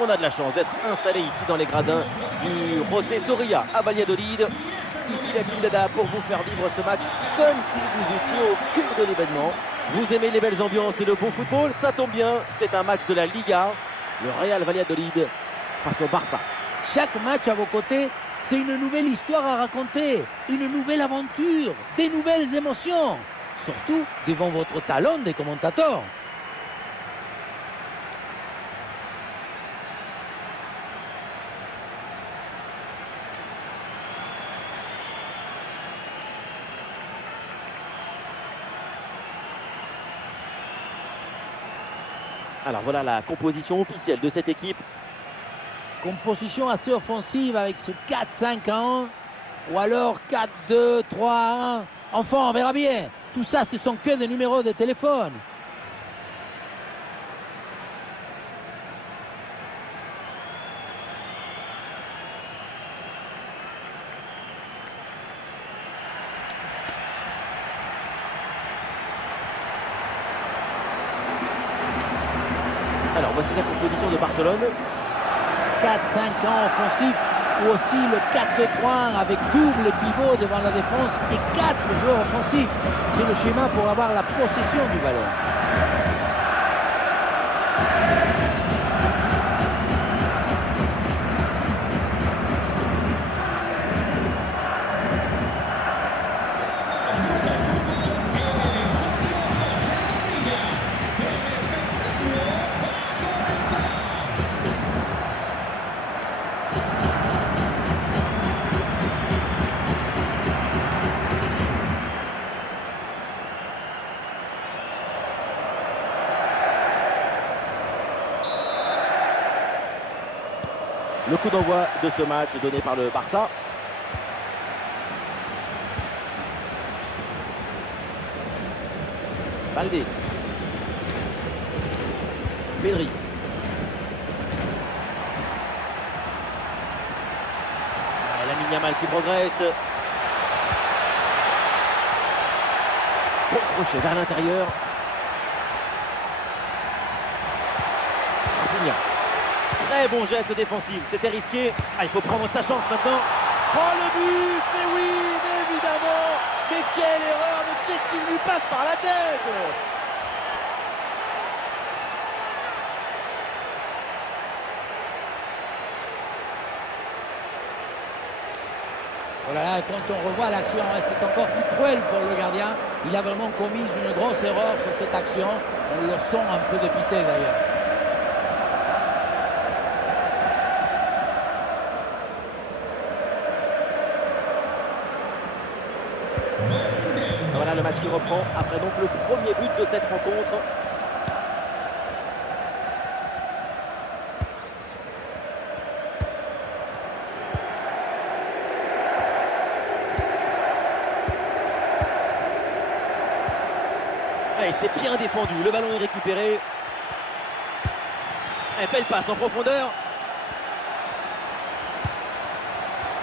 On a de la chance d'être installé ici dans les gradins du José Zorrilla à Valladolid. Ici la Team Dada pour vous faire vivre ce match comme si vous étiez au cœur de l'événement. Vous aimez les belles ambiances et le beau football? Ça tombe bien, c'est un match de la Liga. Le Real Valladolid face au Barça. Chaque match à vos côtés, c'est une nouvelle histoire à raconter, une nouvelle aventure, des nouvelles émotions. Surtout devant votre talent des commentateurs. Alors voilà la composition officielle de cette équipe. Composition assez offensive avec ce 4-5-1 ou alors 4-2-3-1. Enfin, on verra bien. Tout ça, ce sont que des numéros de téléphone. Alors voici la composition de Barcelone. 4-5-1 offensif ou aussi le 4-2-3 avec double pivot devant la défense et 4 joueurs offensifs. C'est le schéma pour avoir la possession du ballon. Le coup d'envoi de ce match est donné par le Barça. Baldé. Pedri. Lamine Yamal qui progresse. Bon crochet vers l'intérieur. Rafinha. Très bon geste défensif, c'était risqué. Ah, il faut prendre sa chance maintenant. Oh le but, mais oui, mais évidemment. Mais quelle erreur, mais qu'est-ce qui lui passe par la tête? Oh là là, quand on revoit l'action, c'est encore plus cruel pour le gardien. Il a vraiment commis une grosse erreur sur cette action. On le sent un peu dépité d'ailleurs. Voilà le match qui reprend après donc le premier but de cette rencontre. Et c'est bien défendu, le ballon est récupéré. Un belle passe en profondeur.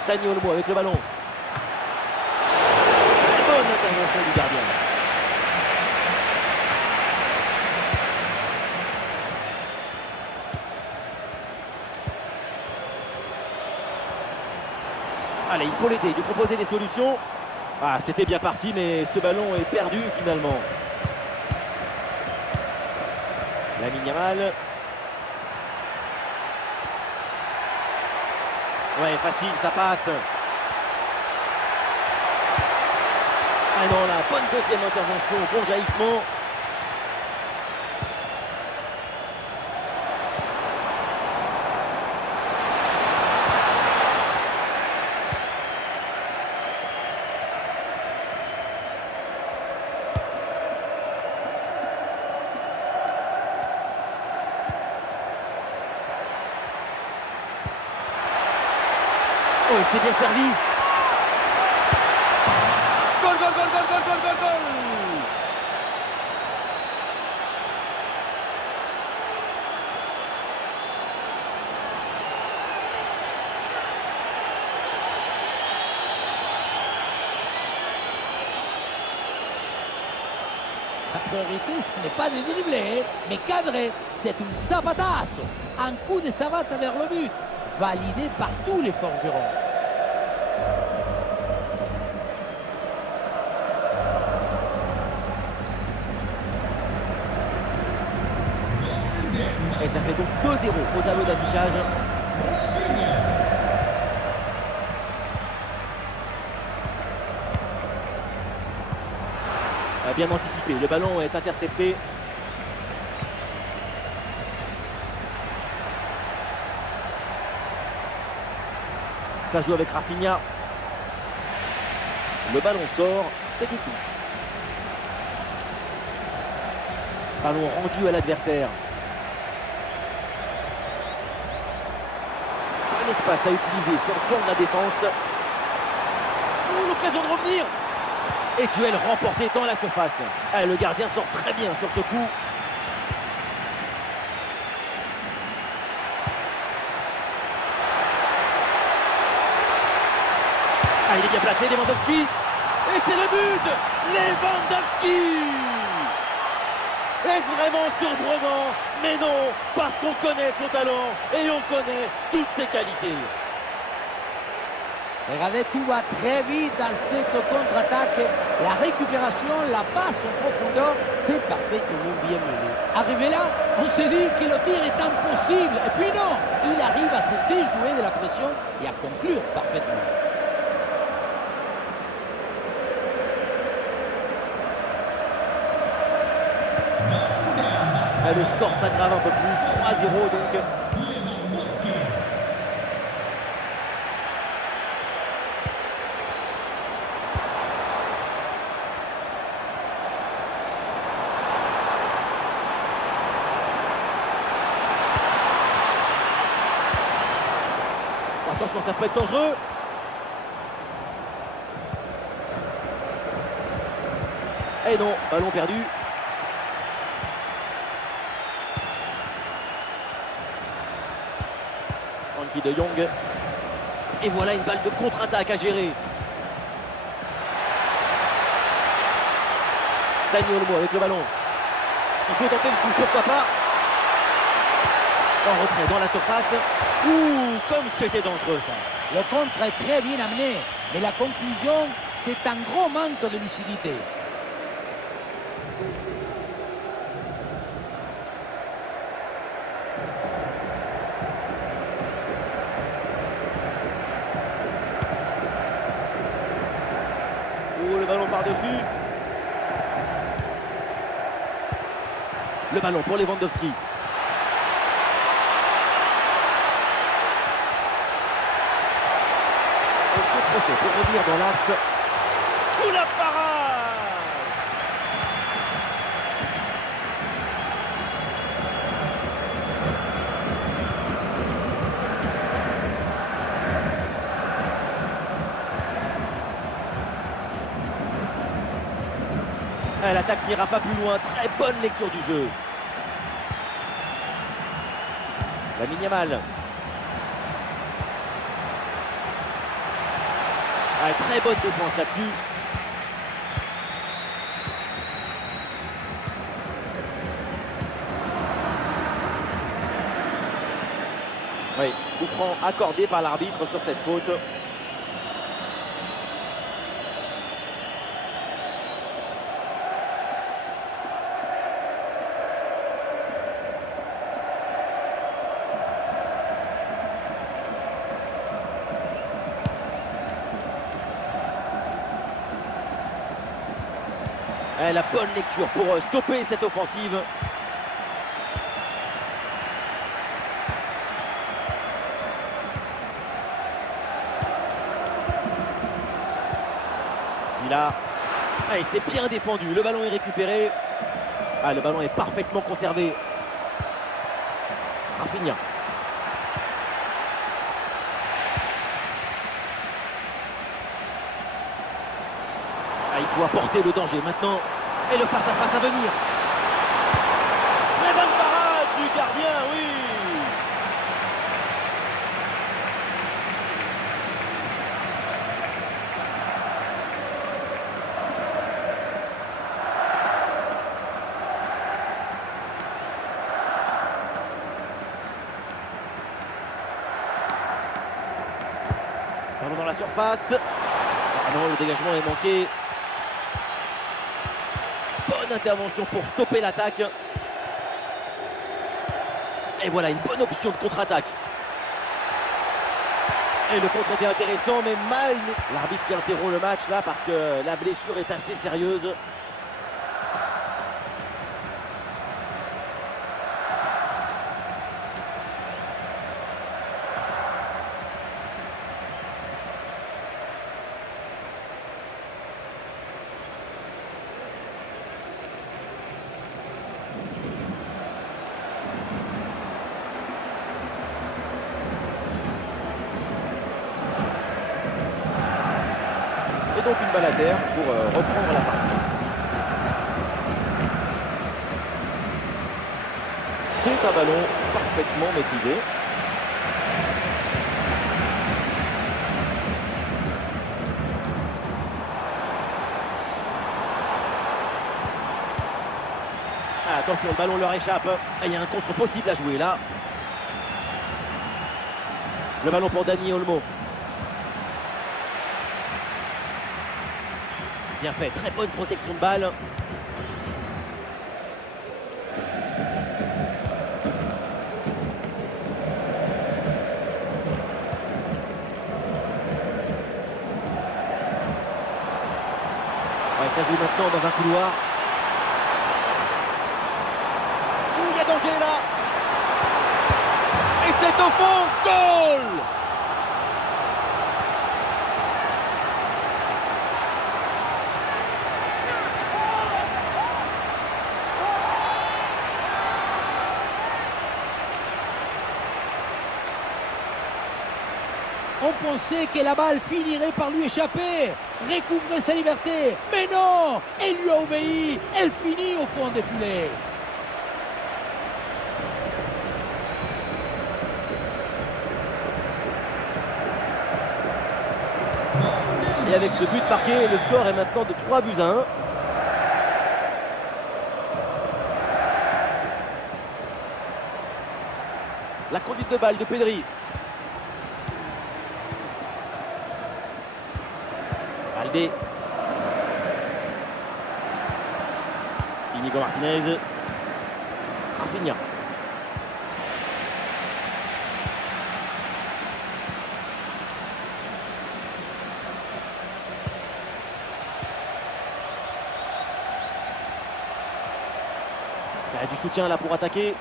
Dani Olmo avec le ballon. Très bonne intervention du gardien. Allez, il faut l'aider, lui proposer des solutions. Ah, c'était bien parti, mais ce ballon est perdu finalement. Lamine Yamal. Ouais, facile, ça passe. Ah non, la bonne deuxième intervention, bon jaillissement. Oh, il s'est bien servi. Goal, goal, goal, goal, goal, goal, goal, goal. Sa priorité, ce n'est pas de dribbler, mais cadrer. C'est une savatasse. Un coup de savate vers le but, validé par tous les forgerons. Et ça fait donc 2-0 au tableau d'affichage. Bien anticipé, le ballon est intercepté. Ça joue avec Rafinha. Le ballon sort, c'est une touche. Ballon rendu à l'adversaire. Un espace à utiliser sur le flanc de la défense. Oh, l'occasion de revenir. Et duel remporté dans la surface. Ah, le gardien sort très bien sur ce coup. Ah, il est bien placé, Lewandowski. Et c'est le but, Lewandowski. Est-ce vraiment surprenant? Mais non, parce qu'on connaît son talent et on connaît toutes ses qualités. Regardez, tout va très vite dans cette contre-attaque. La récupération, la passe en profondeur, c'est parfaitement bien mené. Arrivé là, on se dit que le tir est impossible. Et puis non, il arrive à se déjouer de la pression et à conclure parfaitement. Le score s'aggrave un peu plus, 3-0 donc. Attention, ça peut être dangereux. Et non, ballon perdu. Frenkie de Jong. Et voilà une balle de contre-attaque à gérer. Dani Olmo avec le ballon. Il faut tenter le coup, pourquoi pas. En retrait dans la surface. Ouh, comme c'était dangereux ça. Le contre est très bien amené, mais la conclusion, c'est un gros manque de lucidité. Oh, le ballon par-dessus. Le ballon pour Lewandowski. Et ce crochet pour revenir dans l'axe. Ouh, la parade! L'attaque n'ira pas plus loin. Très bonne lecture du jeu. Lamine Yamal. Très bonne défense là-dessus. Oui, coup franc accordé par l'arbitre sur cette faute. La bonne lecture pour stopper cette offensive. Silla. Et c'est bien défendu. Le ballon est récupéré. Le ballon est parfaitement conservé. Rafinha. Il faut apporter le danger maintenant. Et le face-à-face à venir. Très bonne parade du gardien, oui. Ballon dans la surface. Ah non, le dégagement est manqué. Bonne intervention pour stopper l'attaque. Et voilà, une bonne option de contre-attaque. Et le contre était intéressant, mais mal. L'arbitre qui interrompt le match là parce que la blessure est assez sérieuse. Et donc une balle à terre pour reprendre la partie. C'est un ballon parfaitement maîtrisé. Ah, attention, le ballon leur échappe. Ah, il y a un contre possible à jouer là. Le ballon pour Dani Olmo. Bien fait, très bonne protection de balle. Ouais, ça joue maintenant dans un couloir. Il y a danger là. Et c'est au fond, goal! On pensait que la balle finirait par lui échapper, recouvrer sa liberté. Mais non, elle lui a obéi, elle finit au fond des filets. Et avec ce but marqué, le score est maintenant de 3-1. La conduite de balle de Pedri. Balde. Inigo Martinez. Rafinha. Il y a du soutien là pour attaquer.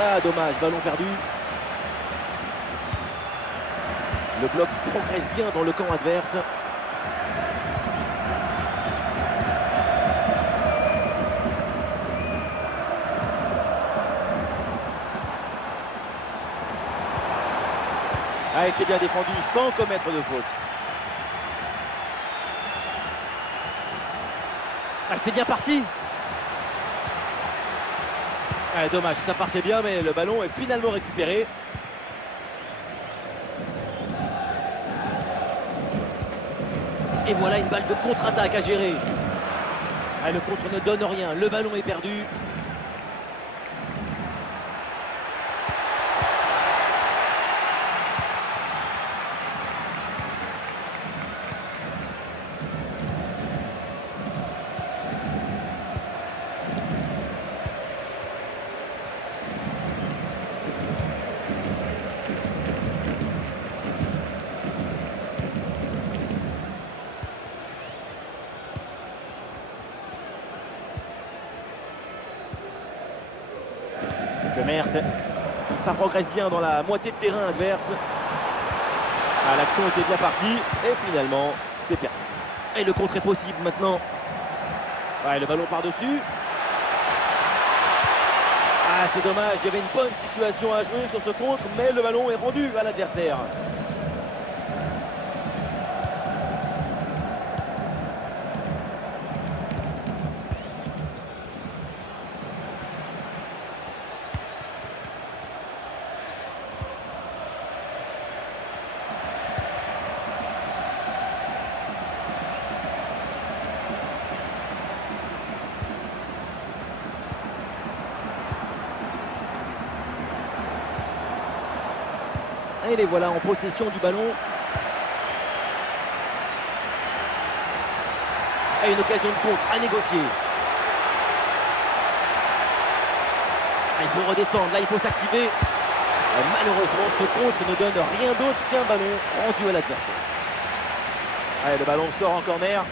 Ah, dommage, ballon perdu. Le bloc progresse bien dans le camp adverse. Ah, et c'est bien défendu sans commettre de faute. Ah, c'est bien parti. Ah, dommage, ça partait bien, mais le ballon est finalement récupéré. Et voilà une balle de contre-attaque à gérer. Ah, le contre ne donne rien, le ballon est perdu. Merte. Ça progresse bien dans la moitié de terrain adverse. Ah, l'action était bien partie et finalement c'est perdu. Et le contre est possible maintenant. Ouais, le ballon par-dessus. Ah, c'est dommage, il y avait une bonne situation à jouer sur ce contre, mais le ballon est rendu à l'adversaire. Et les voilà en possession du ballon. Et une occasion de contre à négocier. Ah, il faut redescendre, là il faut s'activer. Malheureusement, ce contre ne donne rien d'autre qu'un ballon rendu à l'adversaire. Allez, le ballon sort en corner.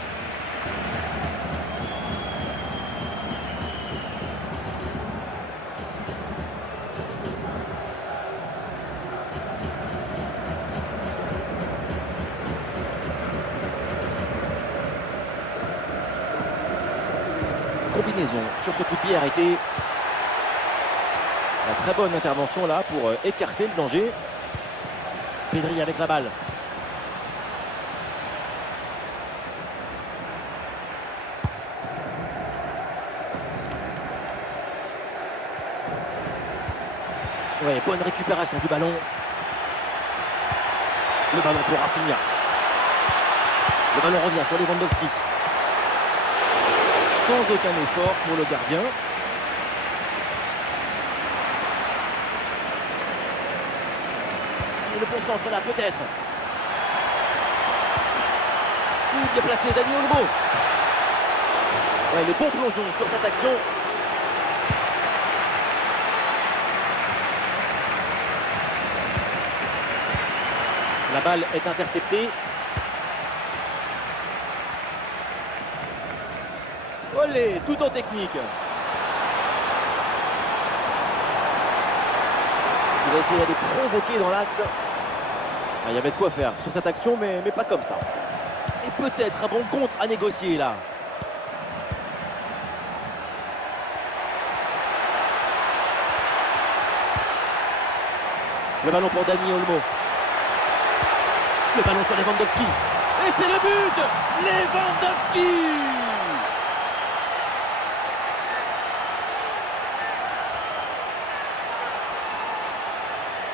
Combinaison sur ce coup de pied arrêté. Une très bonne intervention là pour écarter le danger. Pedri avec la balle. Ouais, bonne récupération du ballon. Le ballon pour Rafinha. Le ballon revient sur Lewandowski. Sans aucun effort pour le gardien. Et le bon centre là, peut-être. Bien placé, Dani Olmo. Ouais, le bon plongeon sur cette action. La balle est interceptée. Olé, tout en technique. Il va essayer d'aller provoquer dans l'axe. Il y avait de quoi faire sur cette action, mais pas comme ça. Et peut-être un bon contre à négocier là. Le ballon pour Dani Olmo. Le ballon sur Lewandowski. Et c'est le but! Lewandowski!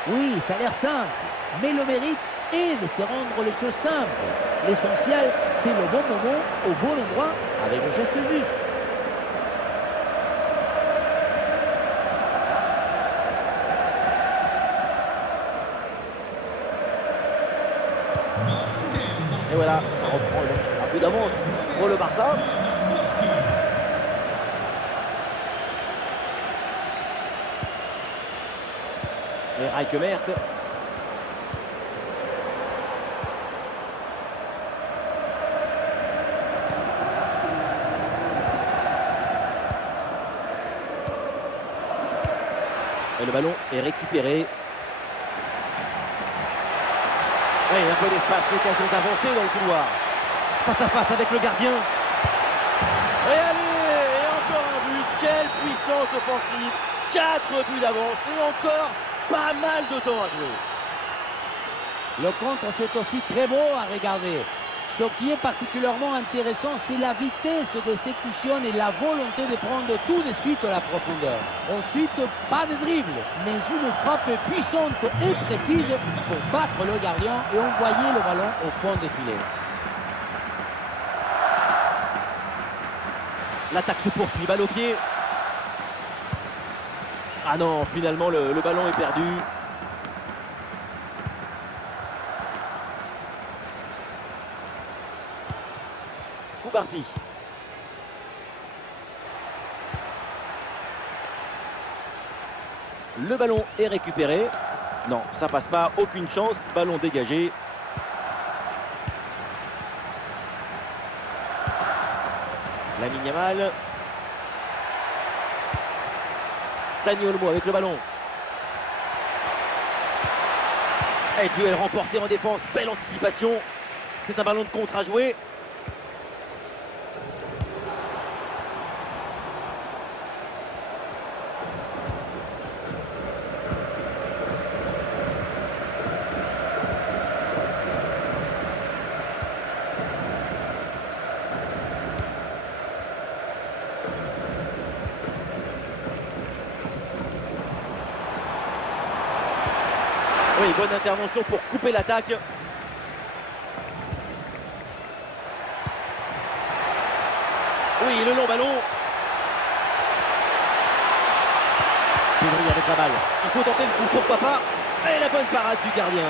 Oui, ça a l'air simple, mais le mérite est de se rendre les choses simples. L'essentiel, c'est le bon moment, au bon endroit, avec le geste juste. Et voilà, ça reprend un peu d'avance pour le Barça. Et Rijkaard. Et le ballon est récupéré. Oui, un peu d'espace, l'occasion d'avancer dans le couloir. Face à face avec le gardien. Et allez, et encore un but. Quelle puissance offensive. 4 buts d'avance et encore pas mal de temps à jouer. Le contre, c'est aussi très beau à regarder. Ce qui est particulièrement intéressant, c'est la vitesse d'exécution et la volonté de prendre tout de suite à la profondeur. Ensuite, pas de dribble, mais une frappe puissante et précise pour battre le gardien et envoyer le ballon au fond des filets. L'attaque se poursuit, balle au pied. Ah non, finalement le ballon est perdu. Koubarsi. Le ballon est récupéré. Non, ça passe pas, aucune chance. Ballon dégagé. Lamine Yamal. Dani Olmo avec le ballon. Et duel remporté en défense. Belle anticipation. C'est un ballon de contre à jouer. Oui, bonne intervention pour couper l'attaque. Oui, le long ballon. Pedri avec la balle. Il faut tenter le coup, pourquoi pas. Et la bonne parade du gardien.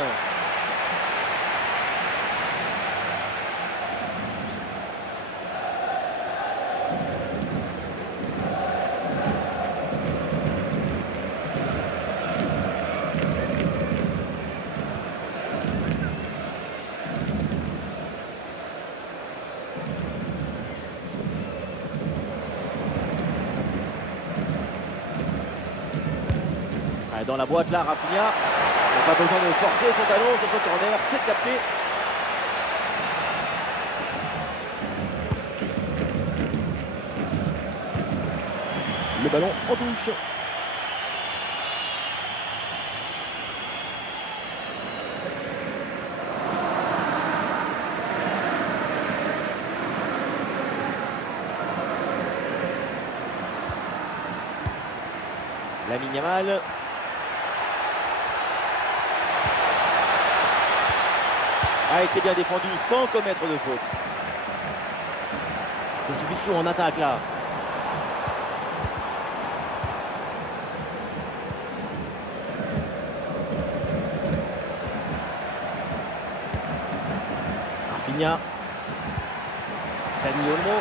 Dans la boîte là, Rafinha n'a pas besoin de forcer son talon sur son corner, c'est capté. Le ballon en touche. Lamine Yamal. Ah, il s'est bien défendu sans commettre de faute. Des solutions en attaque là. Rafinha. Dani Olmo.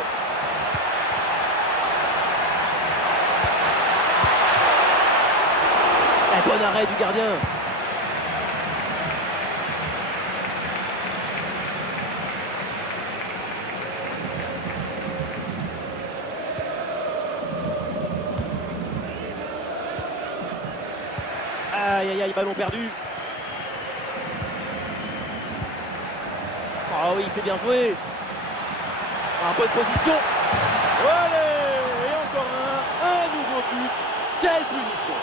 Un bon arrêt du gardien. Aïe aïe aïe, ballon perdu. Oh oui, c'est bien joué. En bonne position. Allez, et encore un nouveau but. Quelle punition.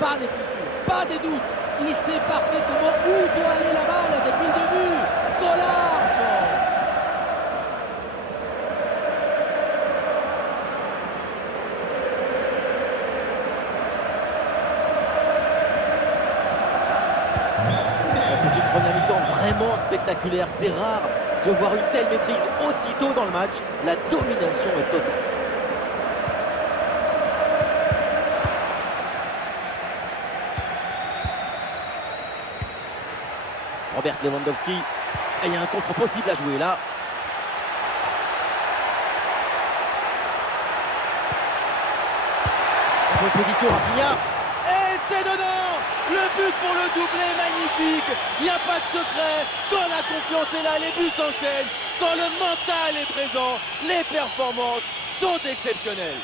Pas de fissure, pas de doute. Il sait parfaitement où doit aller la balle depuis le début. Golazo! C'est une première mi-temps vraiment spectaculaire. C'est rare de voir une telle maîtrise aussitôt dans le match. La domination est totale. Robert Lewandowski. Et il y a un contre possible à jouer là. En bonne position, Rafinha. Et c'est dedans. Le but pour le doublé, magnifique. Il n'y a pas de secret. Quand la confiance est là, les buts s'enchaînent. Quand le mental est présent, les performances sont exceptionnelles.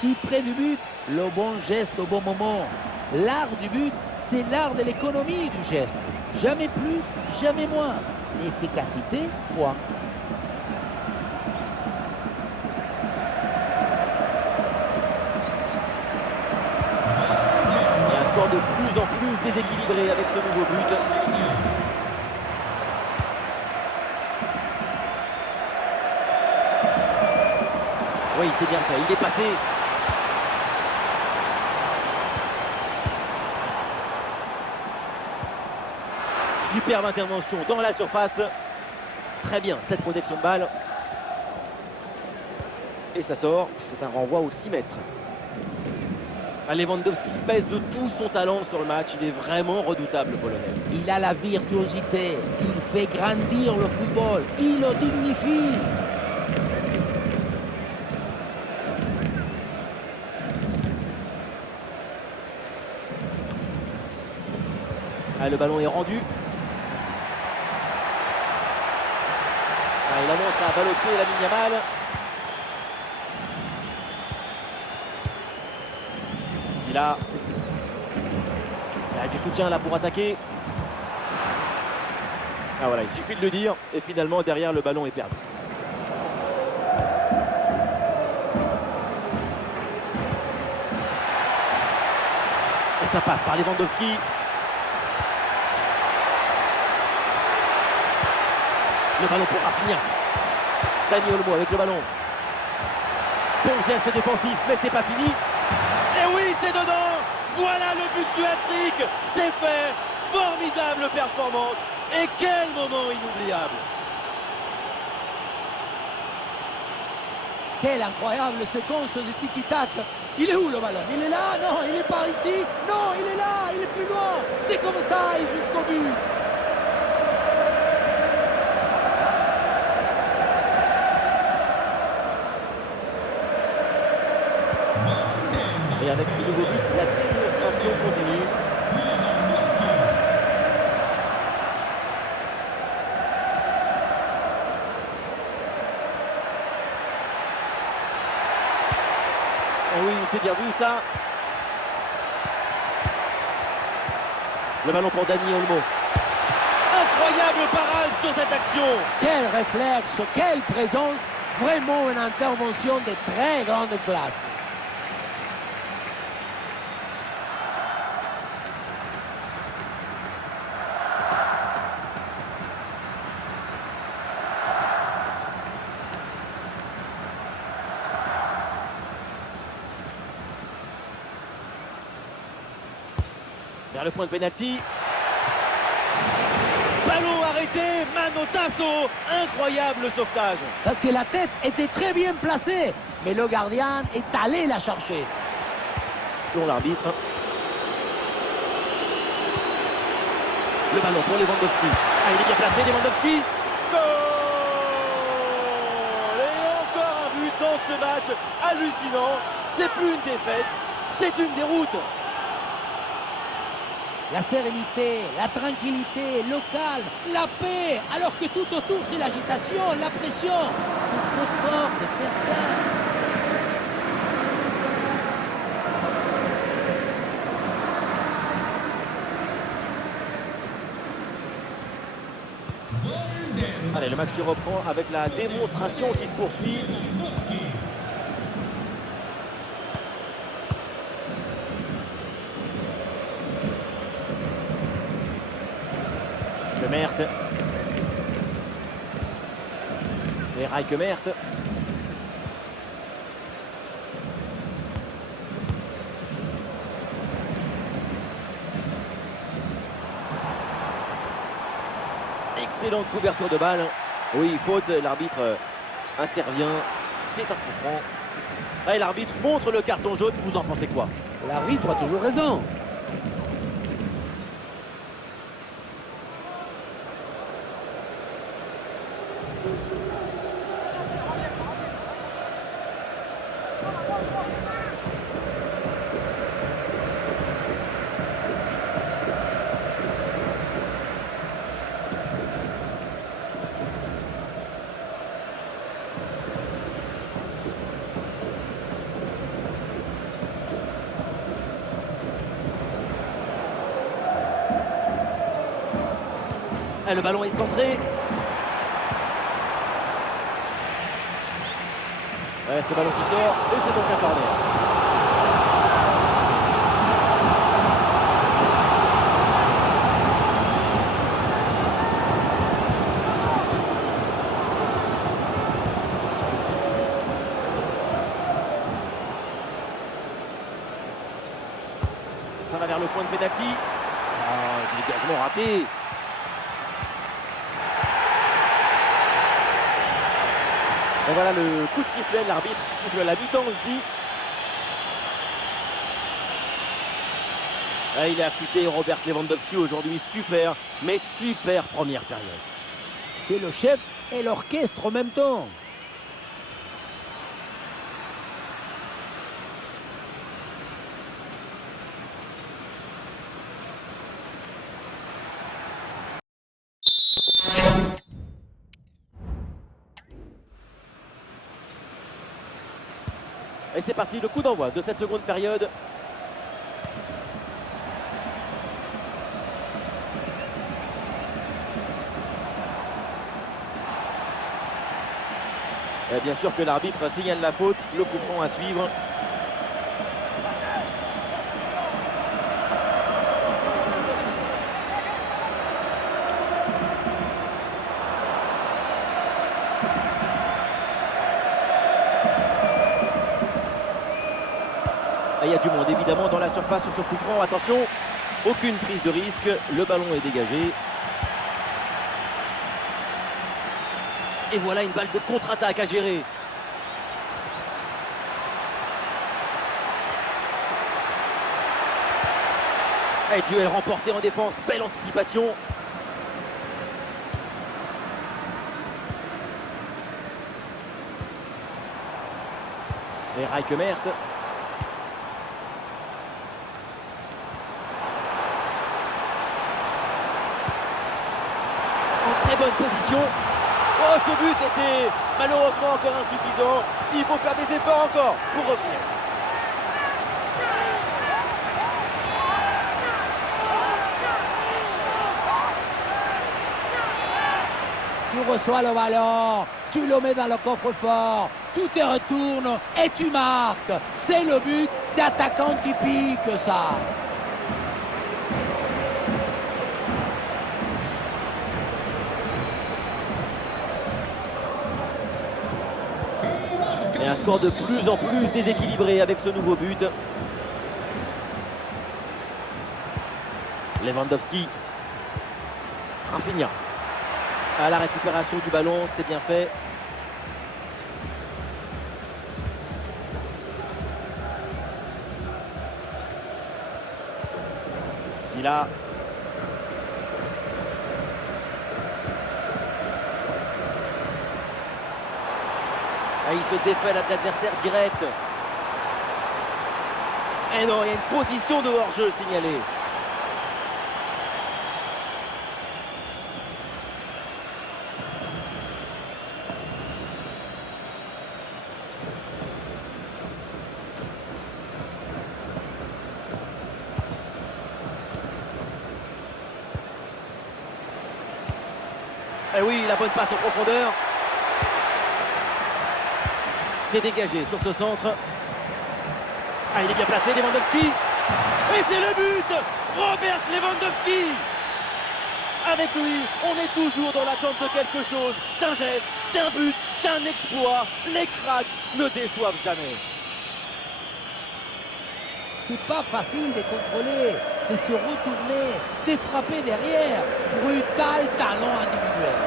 Si près du but, le bon geste au bon moment. L'art du but, c'est l'art de l'économie du geste. Jamais plus, jamais moins. L'efficacité, point. Et un score de plus en plus déséquilibré avec ce nouveau but. Oui, c'est bien fait, il est passé. Superbe intervention dans la surface. Très bien, cette protection de balle. Et ça sort, c'est un renvoi au 6 mètres. Lewandowski pèse de tout son talent sur le match. Il est vraiment redoutable, le Polonais. Il a la virtuosité, il fait grandir le football, il le dignifie. Ah, le ballon est rendu. Ah, il annonce la balle au pied, Lamine Yamal. Là, il y a du soutien là pour attaquer. Ah voilà, il suffit de le dire. Et finalement, derrière, le ballon est perdu. Et ça passe par Lewandowski. Le ballon pour Rafinha. Dani Olmo avec le ballon. Bon geste défensif, mais c'est pas fini. Et oui, c'est dedans. Voilà le but du hat-trick. C'est fait. Formidable performance. Et quel moment inoubliable. Quelle incroyable séquence de tiki-tac. Il est où le ballon? Il est là? Non, il est par ici. Non, il est là, il est plus loin. C'est comme ça et jusqu'au but. Et avec ce nouveau but, la démonstration continue. Oh oui, c'est bien vu ça. Le ballon pour Dani Olmo. Incroyable parade sur cette action. Quel réflexe, quelle présence. Vraiment une intervention de très grande classe. Vers le point de pénalty. Ballon arrêté, Mano Tasso. Incroyable sauvetage. Parce que la tête était très bien placée, mais le gardien est allé la chercher. Selon l'arbitre. Le ballon pour Lewandowski. Ah, il est bien placé, Lewandowski. Goal! Et encore un but dans ce match hallucinant. C'est plus une défaite, c'est une déroute. La sérénité, la tranquillité, le calme, la paix, alors que tout autour c'est l'agitation, la pression. C'est très fort de faire ça. Allez, le match qui reprend avec la démonstration qui se poursuit. Kemert. Et Rai Kemert. Excellente couverture de balle. Oui, faute, l'arbitre intervient. C'est un coup franc. Et l'arbitre montre le carton jaune. Vous en pensez quoi? L'arbitre a toujours raison. Et le ballon est centré. Ouais, ce ballon qui sort. Et c'est donc un corner. Ça va vers le point de pénalty. Ah, dégagement raté. Et voilà le coup de sifflet, l'arbitre qui siffle la mi-temps ici. Ah, il est affûté, Robert Lewandowski aujourd'hui, super, mais super première période. C'est le chef et l'orchestre en même temps. Et c'est parti, le coup d'envoi de cette seconde période. Et bien sûr que l'arbitre signale la faute, le coup franc à suivre. Et il y il y a du monde évidemment dans la surface sur ce coup franc. Attention, aucune prise de risque, le ballon est dégagé. Et voilà une balle de contre-attaque à gérer. Et duel remporté en défense, belle anticipation. Et Rijkemert. En très bonne position. Oh, ce but, et c'est malheureusement encore insuffisant. Il faut faire des efforts encore pour revenir. Tu reçois le ballon, tu le mets dans le coffre-fort, tu te retournes et tu marques. C'est le but d'attaquant typique, ça. Et un score de plus en plus déséquilibré avec ce nouveau but. Lewandowski. Rafinha. À la récupération du ballon, c'est bien fait. Silla. Et il se défait de l'adversaire direct. Et non, il y a une position de hors-jeu signalée. Et oui, la bonne passe en profondeur. C'est dégagé sur ce centre. Ah, il est bien placé, Lewandowski. Et c'est le but, Robert Lewandowski. Avec lui, on est toujours dans l'attente de quelque chose, d'un geste, d'un but, d'un exploit. Les cracks ne déçoivent jamais. C'est pas facile de contrôler, de se retourner, de frapper derrière. Brutal talent individuel.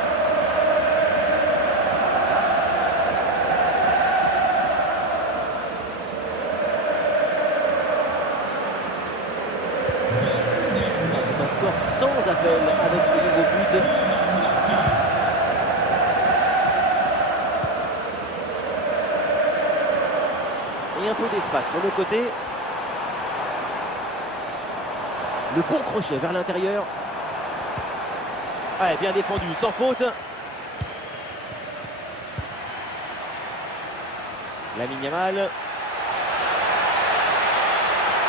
C'est un score sans appel avec ce nouveau but. Et un peu d'espace sur le côté. Le bon crochet vers l'intérieur. Ouais, bien défendu, sans faute. Lamine Yamal.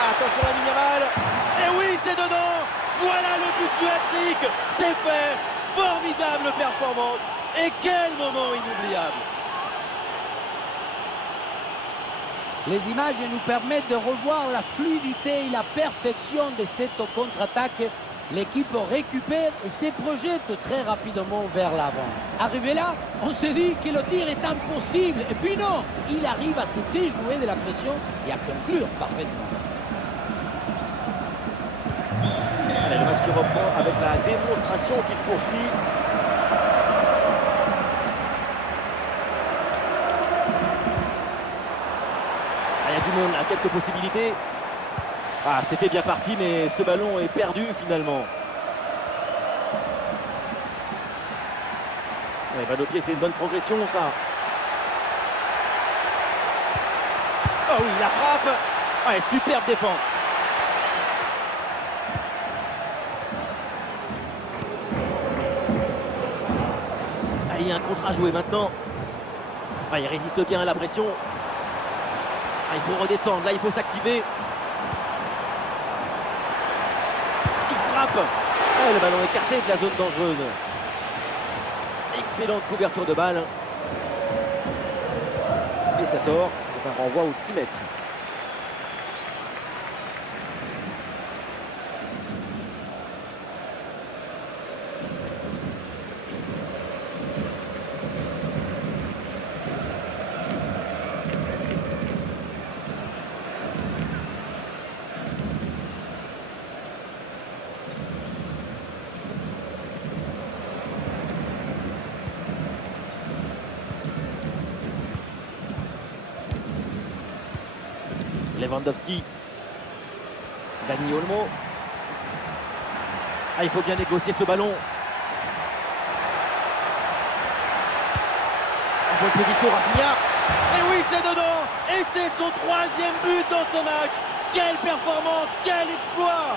Attention Lamine Yamal. Et oui, c'est dedans. Voilà le but du hat-trick. C'est fait. Formidable performance. Et quel moment inoubliable. Les images nous permettent de revoir la fluidité et la perfection de cette contre-attaque. L'équipe récupère et se projette très rapidement vers l'avant. Arrivé là, on se dit que le tir est impossible. Et puis non, il arrive à se déjouer de la pression et à conclure parfaitement. Allez, le match qui reprend avec la démonstration qui se poursuit. Il y a du monde là, quelques possibilités. Ah, c'était bien parti, mais ce ballon est perdu finalement. Ouais, balle au pied, c'est une bonne progression ça. Oh oui, la frappe. Ouais, superbe défense. Ah, il y a un contre à jouer maintenant. Ah, il résiste bien à la pression. Ah, il faut redescendre, là il faut s'activer. Il frappe. Ah, le ballon écarté de la zone dangereuse. Excellente couverture de balle. Et ça sort, c'est un renvoi aux 6 mètres. Lewandowski. Dani Olmo. Ah, il faut bien négocier ce ballon. En bonne position, Rafinha. Et oui, c'est dedans. Et c'est son 3e but dans ce match. Quelle performance, quel exploit!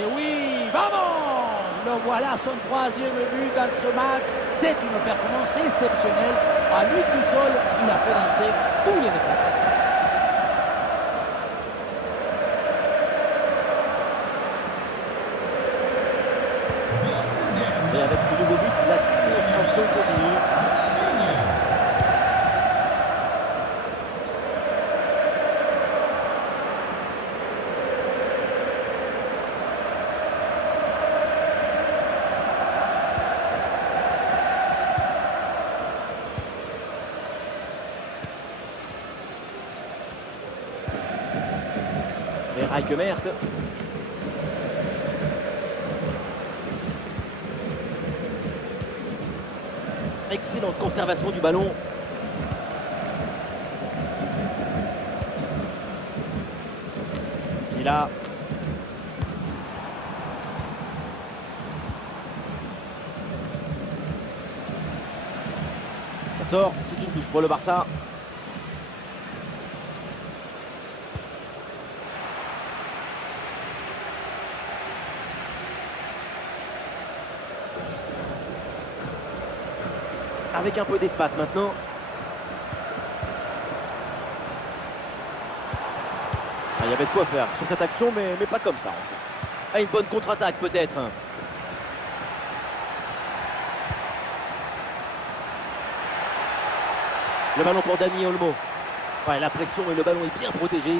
Et oui, vamos! Le voilà, son 3e but dans ce match. C'est une performance exceptionnelle. À lui tout seul, il a fait danser tous les défenseurs. Et avec ce nouveau but, la démonstration continue. Et Rijkaard. Excellente conservation du ballon. Silla. Ça sort, c'est une touche pour le Barça. Avec un peu d'espace maintenant. Ah, il y avait de quoi faire sur cette action, mais pas comme ça en fait. Ah, une bonne contre-attaque peut-être. Le ballon pour Dani Olmo. Ouais, la pression et le ballon est bien protégé.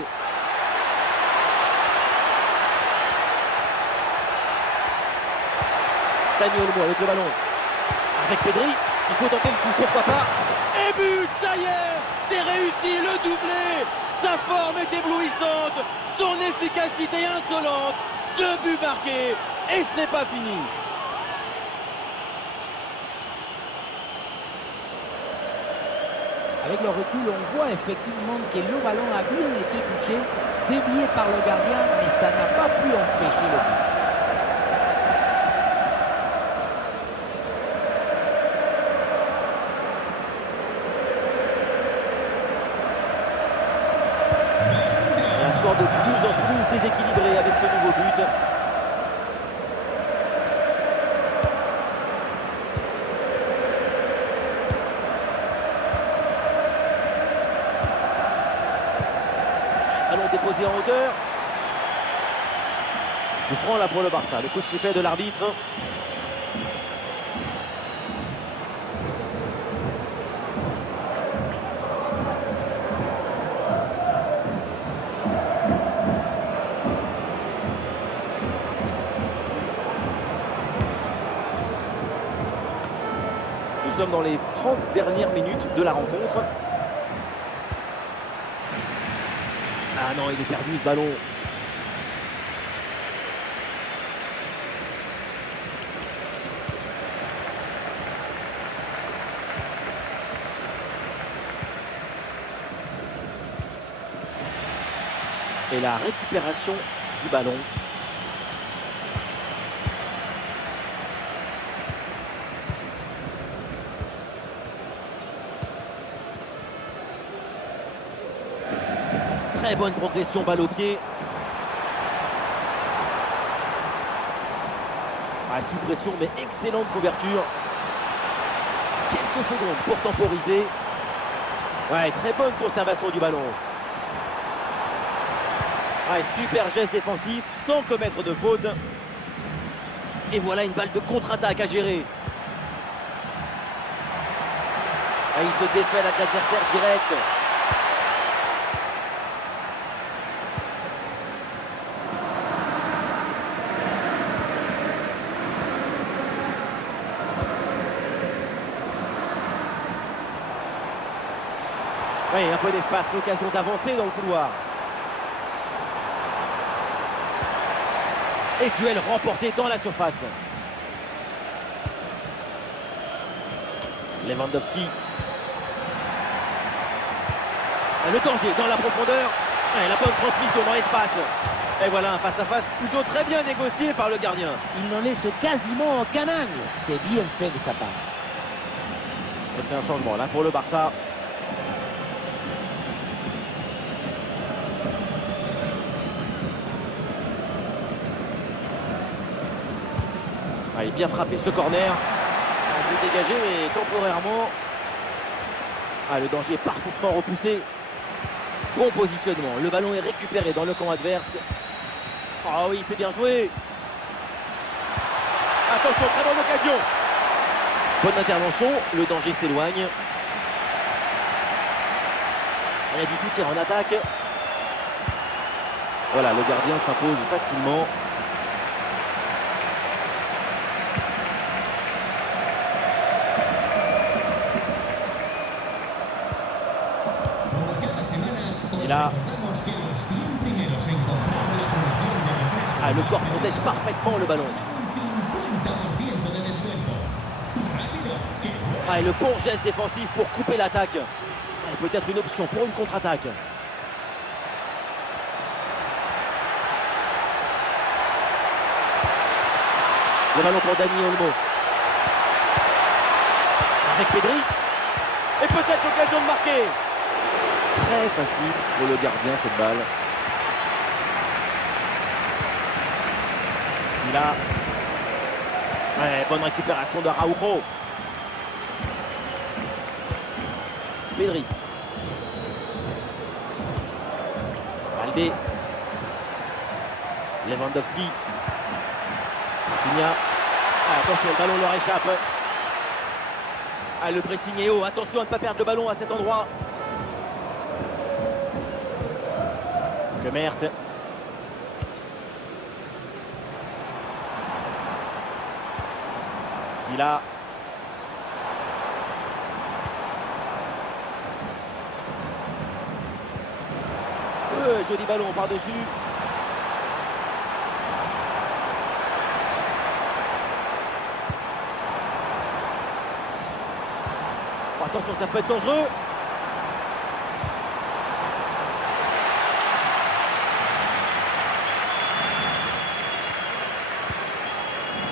Dani Olmo avec le ballon. Avec Pedri. Il faut tenter le coup, pourquoi pas. Et but, ça y est, c'est réussi, le doublé. Sa forme est éblouissante, son efficacité insolente. 2 buts marqués, et ce n'est pas fini. Avec le recul, on voit effectivement que le ballon a bien été touché, dévié par le gardien, mais ça n'a pas pu empêcher le but. De plus en plus déséquilibré avec ce nouveau but. Ballon déposé en hauteur. Coup franc là pour le Barça. Le coup de sifflet de l'arbitre. Nous sommes dans les 30 dernières minutes de la rencontre. Ah non, il est perdu ce ballon. Et la récupération du ballon. Très bonne progression, balle au pied. Ah, sous pression, mais excellente couverture. Quelques secondes pour temporiser. Ouais, très bonne conservation du ballon. Ouais, super geste défensif, sans commettre de faute. Et voilà une balle de contre-attaque à gérer. Ah, il se défait à l'adversaire direct. Oui, un peu d'espace, l'occasion d'avancer dans le couloir. Et duel remporté dans la surface. Lewandowski. Le danger dans la profondeur. Et la bonne transmission dans l'espace. Et voilà un face-à-face plutôt très bien négocié par le gardien. Il n'en laisse quasiment aucun angle. C'est bien fait de sa part. Et c'est un changement là pour le Barça. Allez, bien frappé ce corner. C'est dégagé mais temporairement. Le danger est parfaitement repoussé. Bon positionnement. Le ballon est récupéré dans le camp adverse. Ah oui, c'est bien joué. Attention, très bonne occasion. Bonne intervention. Le danger s'éloigne. Il y a du soutien en attaque. Voilà, le gardien s'impose facilement. Là. Le corps protège parfaitement le ballon. Et le bon geste défensif pour couper l'attaque. Peut-être une option pour une contre-attaque. Le ballon pour Dani Olmo. Avec Pedri. Et peut-être l'occasion de marquer. Très facile pour le gardien cette balle. Silla. Bonne récupération d'Araujo. Pedri. Balde. Lewandowski. Rafinha. Attention, le ballon leur échappe. Le pressing est haut. Attention à ne pas perdre le ballon à cet endroit. Kemert. Silla. Joli ballon par-dessus. Attention, ça peut être dangereux.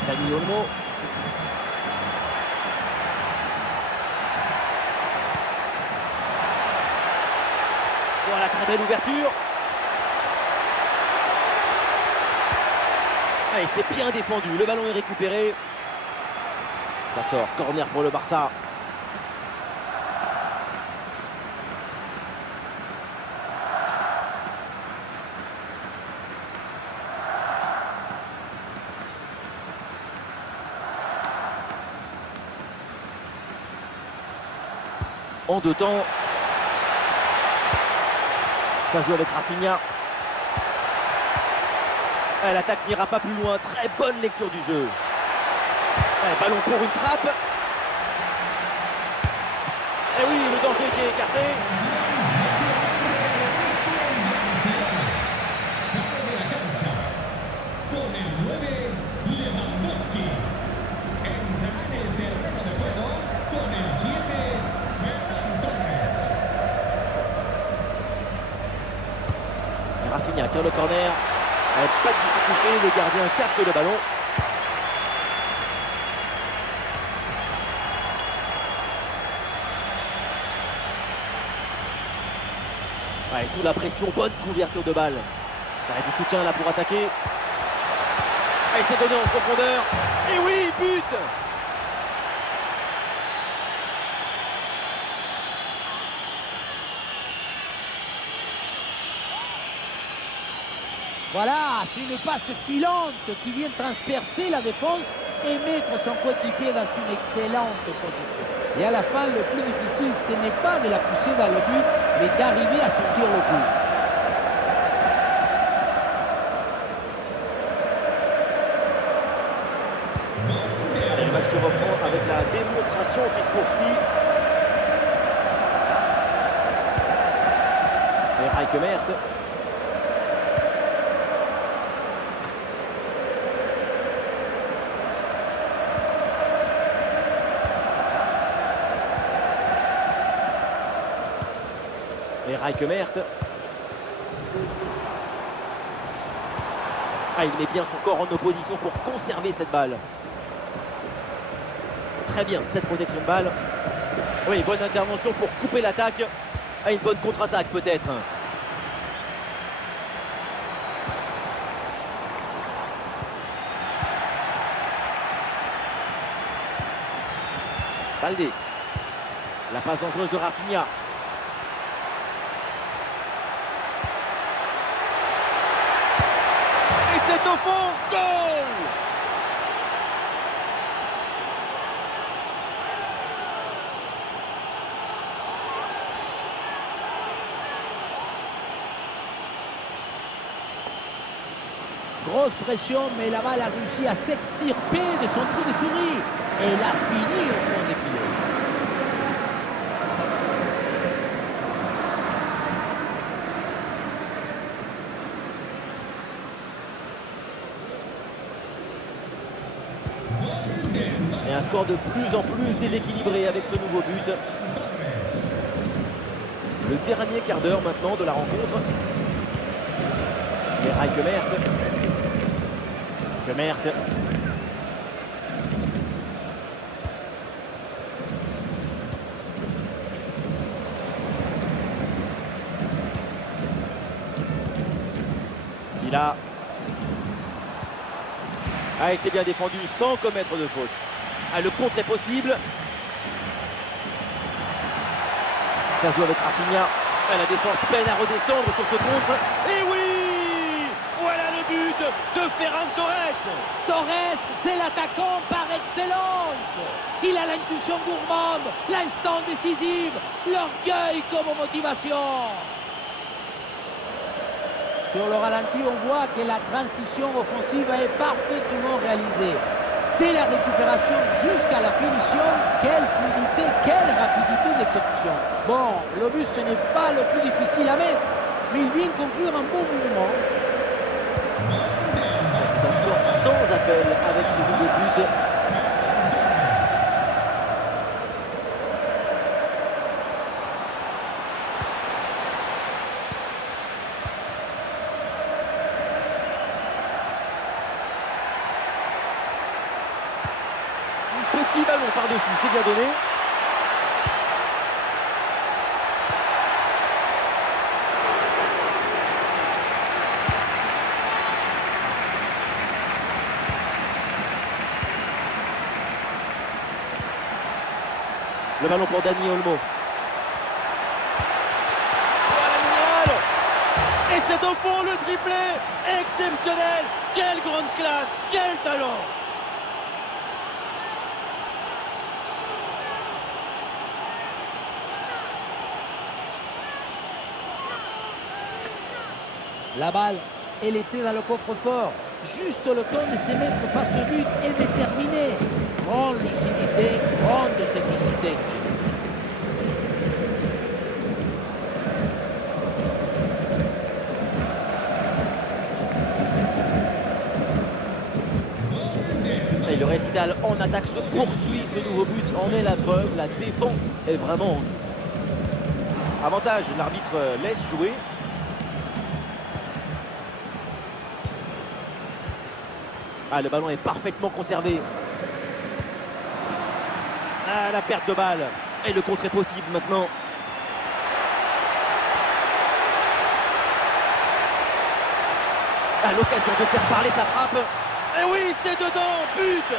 Dani Olmo. Voilà, très belle ouverture. Et c'est bien défendu. Le ballon est récupéré. Ça sort. Corner pour le Barça. En deux temps. Ça joue avec Rafinha. L'attaque n'ira pas plus loin. Très bonne lecture du jeu. Ballon pour une frappe. Et oui, le danger qui est écarté. Rafinha tire le corner. Pas de difficulté, le gardien capte le ballon. Sous la pression, bonne couverture de balle. Du soutien là pour attaquer. Il s'est donné en profondeur. Et oui, but! Voilà, c'est une passe filante qui vient transpercer la défense et mettre son coéquipier dans une excellente position. Et à la fin, le plus difficile, ce n'est pas de la pousser dans le but, mais d'arriver à sortir le coup. Allez, le match qui reprend avec la démonstration qui se poursuit. Et Raikemert. Et Rijkemert. Ah, il met bien son corps en opposition pour conserver cette balle. Très bien, cette protection de balle. Oui, bonne intervention pour couper l'attaque. Ah, une bonne contre-attaque peut-être. Baldé. La passe dangereuse de Rafinha. Et c'est au fond, goal! Grosse pression, mais la balle a réussi à s'extirper de son trou de souris. Et il a fini au fond des filets. Et un score de plus en plus déséquilibré avec ce nouveau but. Le dernier quart d'heure maintenant de la rencontre. Et Rijkemert. Kemert. Silla. Ah, il s'est bien défendu sans commettre de faute. Ah, le contre est possible. Ça joue avec Rafinha. Ah, la défense peine à redescendre sur ce contre. Et oui! Voilà le but de Ferran Torres. Torres, c'est l'attaquant par excellence. Il a l'intuition gourmande, l'instant décisif, l'orgueil comme motivation. Sur le ralenti, on voit que la transition offensive est parfaitement réalisée. Dès la récupération jusqu'à la finition, quelle fluidité, quelle rapidité d'exécution. Bon, le but, ce n'est pas le plus difficile à mettre, mais il vient conclure un bon mouvement. C'est un score sans appel avec ce nouveau but. Petit ballon par-dessus, c'est bien donné. Le ballon pour Dani Olmo. Voilà Mineral. Et c'est au fond le triplé. Exceptionnel. Quelle grande classe. Quel talent. La balle, elle était dans le coffre-fort. Juste le temps de se mettre face au but et de terminer. Grande lucidité, grande technicité. Et le récital en attaque se poursuit. Ce nouveau but en est la preuve. La défense est vraiment en souffrance. Avantage, l'arbitre laisse jouer. Ah, le ballon est parfaitement conservé. Ah, la perte de balle. Et le contre est possible maintenant. Ah, l'occasion de faire parler sa frappe. Et oui, c'est dedans, but!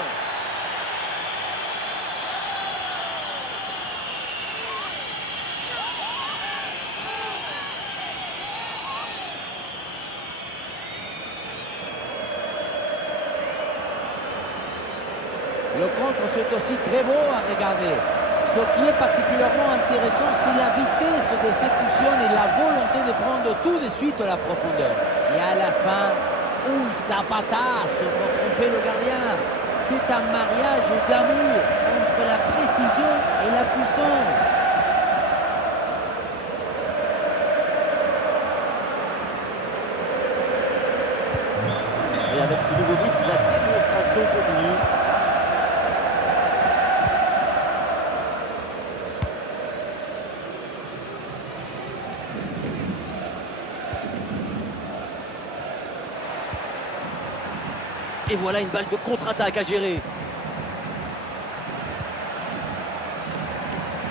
Le contre, c'est aussi très beau à regarder. Ce qui est particulièrement intéressant, c'est la vitesse d'exécution et la volonté de prendre tout de suite la profondeur. Et à la fin, un zapatasse pour tromper le gardien. C'est un mariage d'amour entre la précision et la puissance. Et avec ce nouveau but, la démonstration continue. Et voilà une balle de contre-attaque à gérer.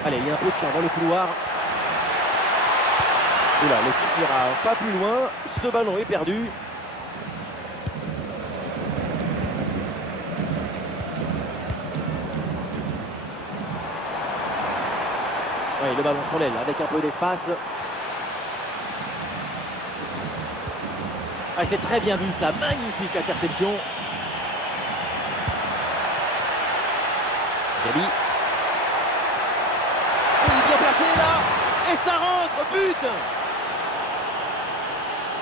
Allez, il y a un peu de champ dans le couloir. Oula, l'équipe n'ira pas plus loin. Ce ballon est perdu. Ouais, le ballon sur l'aile avec un peu d'espace. Ah, c'est très bien vu ça, magnifique interception. Gabi. Il est bien placé là. Et ça rentre, but.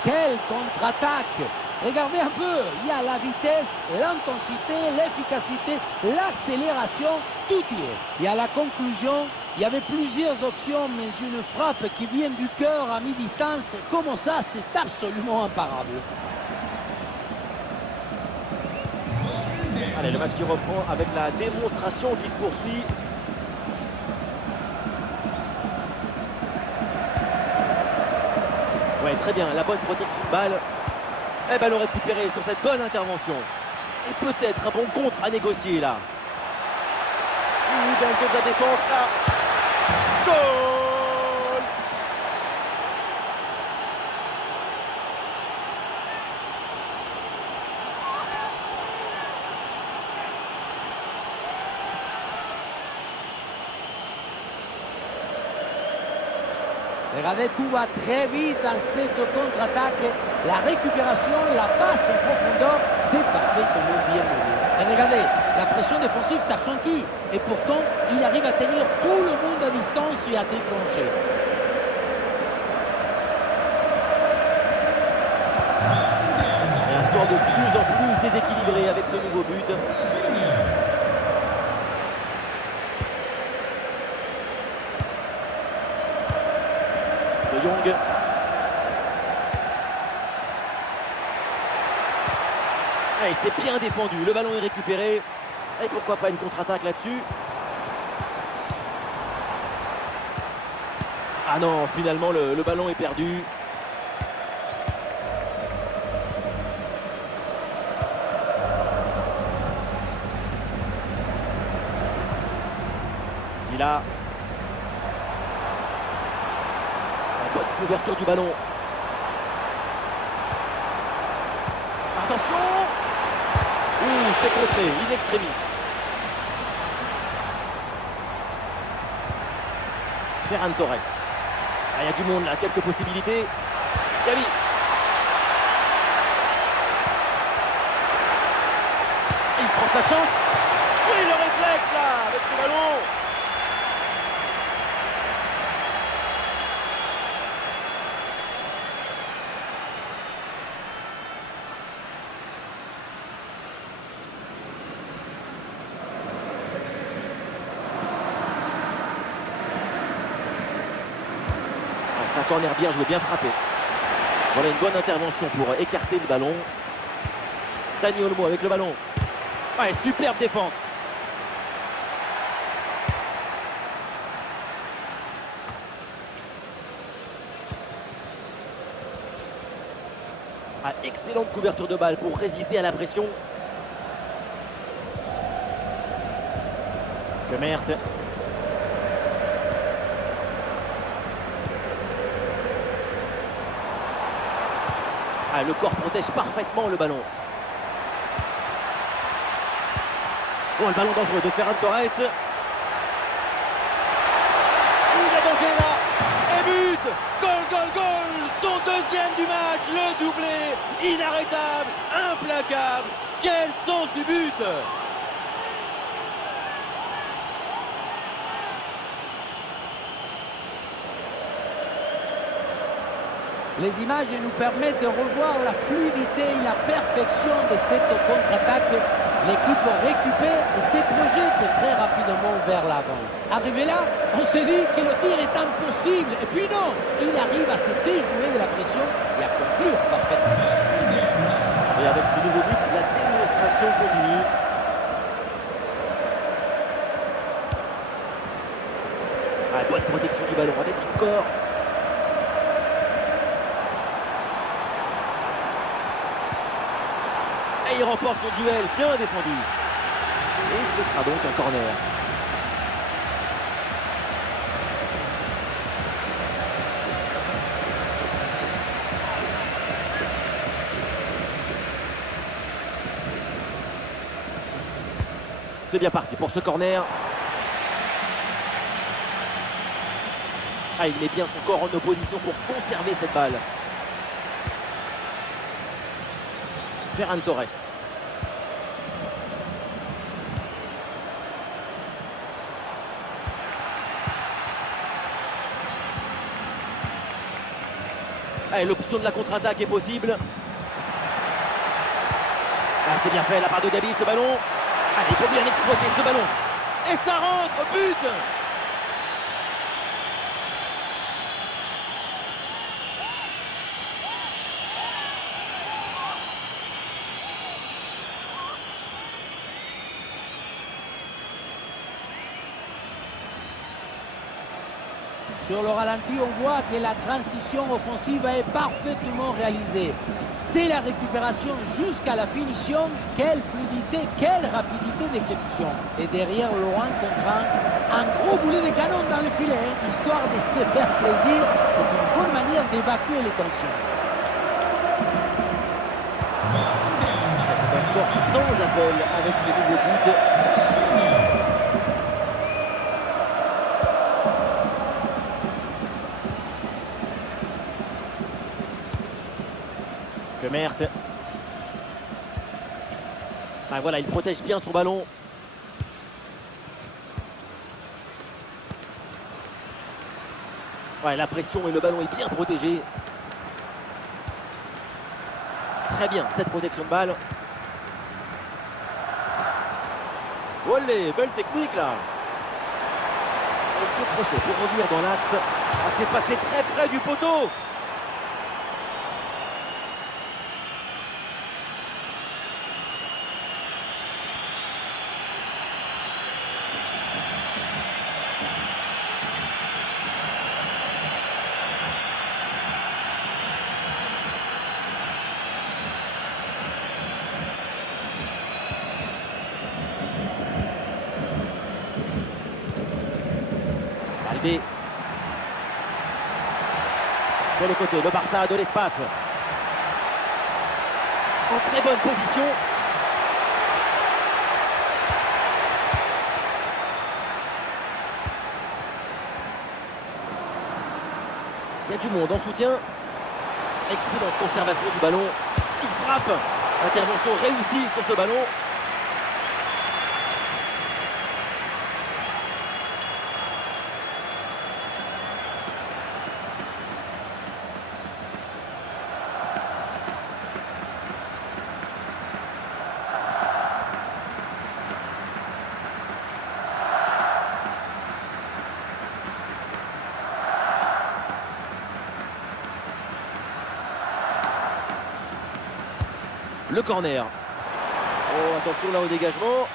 Quelle contre-attaque! Regardez un peu, il y a la vitesse, l'intensité, l'efficacité, l'accélération, tout y est. Et à la conclusion, il y avait plusieurs options, mais une frappe qui vient du cœur à mi-distance, comme ça, c'est absolument imparable. Allez, le match qui reprend avec la démonstration qui se poursuit. Ouais, très bien, la bonne protection de balle. Et ballon récupéré sur cette bonne intervention. Et peut-être un bon contre à négocier là. Dans le dos de la défense là. Goal! Regardez, tout va très vite dans cette contre-attaque. La récupération, la passe en profondeur, c'est parfaitement bien mené. Et regardez, la pression défensive s'accentue. Et pourtant, il arrive à tenir tout le monde à distance et à déclencher. Et un score de plus en plus déséquilibré avec ce nouveau but. De Jong. Et c'est bien défendu, le ballon est récupéré. Et pourquoi pas une contre-attaque là-dessus. Ah non, finalement le ballon est perdu. Silla. La bonne couverture du ballon. Attention! C'est contré, in extremis. Ferran Torres. Ah, il y a du monde là, quelques possibilités. Gavi. Il prend sa chance. Oui, le réflexe là, avec ce ballon. C'est un corner bien joué, bien frappé. Voilà une bonne intervention pour écarter le ballon. Dani Olmo avec le ballon. Ouais, superbe défense. Ah, excellente couverture de balle pour résister à la pression. Kemert. Ah, le corps protège parfaitement le ballon. Oh, le ballon dangereux de Ferran Torres. Il y a danger là. Et but. Goal, goal, goal. Son deuxième du match. Le doublé. Inarrêtable. Implacable. Quel sens du but. Les images nous permettent de revoir la fluidité et la perfection de cette contre-attaque. L'équipe récupère et se projette très rapidement vers l'avant. Arrivé là, on s'est dit que le tir est impossible. Et puis non, il arrive à se déjouer de la pression et à conclure parfaitement. Et avec ce nouveau but, la démonstration continue. Ah, bonne protection du ballon avec son corps. Et il remporte son duel, bien défendu. Et ce sera donc un corner. C'est bien parti pour ce corner. Ah, il met bien son corps en opposition pour conserver cette balle. Ferran Torres. Allez, l'option de la contre-attaque est possible. Ah, c'est bien fait, la part de Gabi, ce ballon. Allez, il faut bien exploiter ce ballon. Et ça rentre, but! Sur le ralenti, on voit que la transition offensive est parfaitement réalisée. Dès la récupération jusqu'à la finition, quelle fluidité, quelle rapidité d'exécution. Et derrière loin contre un gros boulet de canon dans le filet, histoire de se faire plaisir. C'est une bonne manière d'évacuer les tensions. C'est un score sans appel avec ce nouveau but. Kemert. Ah, voilà, il protège bien son ballon. Ouais, la pression et le ballon est bien protégé. Très bien, cette protection de balle. Olé, belle technique là. Et ce crochet pour revenir dans l'axe. Ah, c'est passé très près du poteau. Albé. Sur le côté, le Barça a de l'espace. En très bonne position. Il y a du monde en soutien. Excellente conservation du ballon. Il frappe. Intervention réussie sur ce ballon. Le corner. Oh, attention là au dégagement.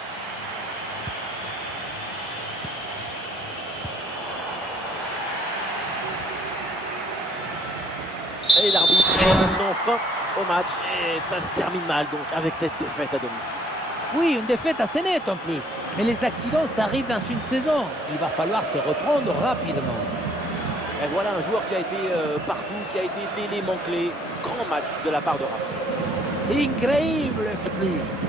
Et l'arbitre met fin au match. Et ça se termine mal donc avec cette défaite à domicile. Oui, une défaite assez nette en plus. Mais les accidents, ça arrive dans une saison. Il va falloir se reprendre rapidement. Et voilà un joueur qui a été partout, qui a été l'élément clé. Grand match de la part de Rafa. Increíble plus.